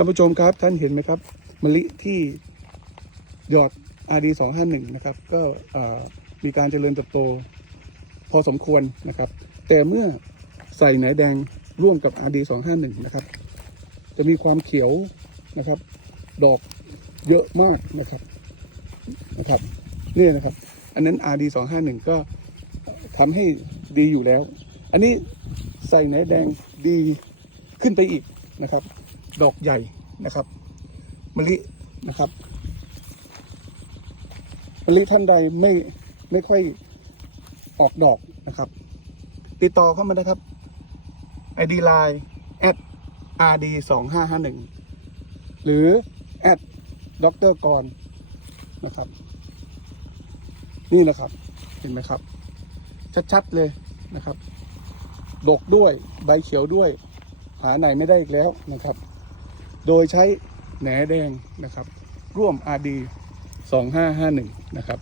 ท่านผู้ชมครับท่านเห็นไหมครับมะลิที่หยอด RD 251 นะครับ ก็มีการเจริญเติบโตพอสมควรนะครับ แต่เมื่อใส่ไหนแดงร่วมกับ RD 251 นะครับ จะมีความเขียวนะครับ ดอกเยอะมากนะครับนะครับนี่นะครับ อันนั้น RD 251 ก็ทำให้ดีอยู่แล้ว อันนี้ใส่ไหนแดงดีขึ้นไปอีก นะครับ ดอกใหญ่นะครับมะลินะครับมะลิท่านใดไม่ไม่ค่อยออกดอกนะครับ ติดต่อเข้ามานะครับ ID Line at rd 2 5 5 1หรือ at ดรกรนะครับ นี่นะครับ เห็นไหมครับ ชัด ๆ เลยนะครับ ดกด้วยใบเขียวด้วย หาไหนไม่ได้อีกแล้วนะครับ โดยใช้แหนแดงนะครับ ร่วม RD 2551 นะครับ